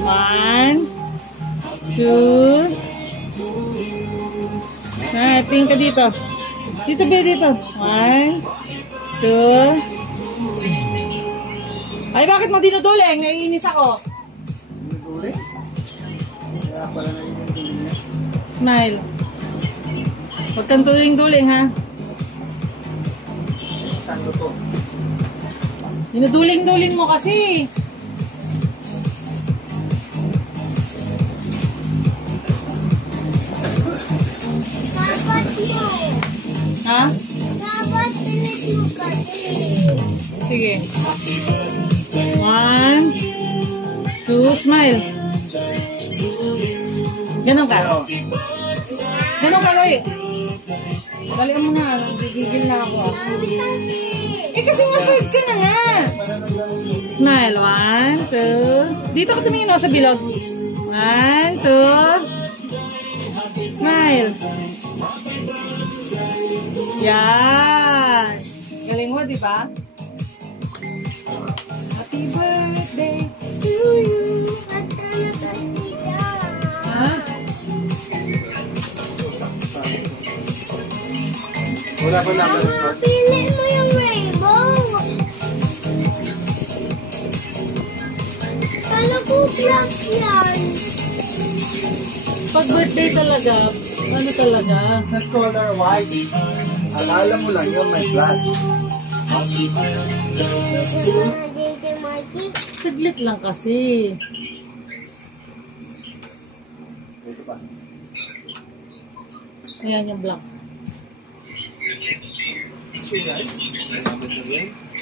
1, 2. Tingin ka dito. Dito ba dito? 1, 2. Ay, bakit mo dinuduling? Naiinis ako. Dinuduling? Kaya pala naiinis niya. Smile. Huwag kang duling-duling, ha? Saan to? Dinuduling-duling mo kasi. Dapat mo. Ha? Dapat pilit mo kasi. Sige. 1, 2, smile. Ganon ka. Ganon ka, Loy. Dalihan mo na. Gigigil na ako. Eh, kasi mabag ka na nga. Smile. 1, 2. Dito ka tumingin sa bilog. 1, 2. Smile. Yan. Galing mo, di ba? Happy birthday to you. Ha? Wala pa naman. Pili mo yung rainbow. Kala ko black yan. Pag birthday talaga, ano talaga? That color white. Alala mo lang yun, may glass. Saglit lang kasi. Dito pa. Ayan yung black.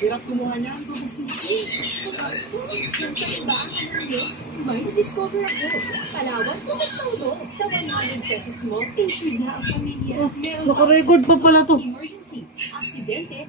Hirap kumuha niya. May na-discover ako. Palawan ko magtaulo. Sa 100 pesos mo, insured na ang pamilya. Naka-record pa pala to. Emergency, aksidente,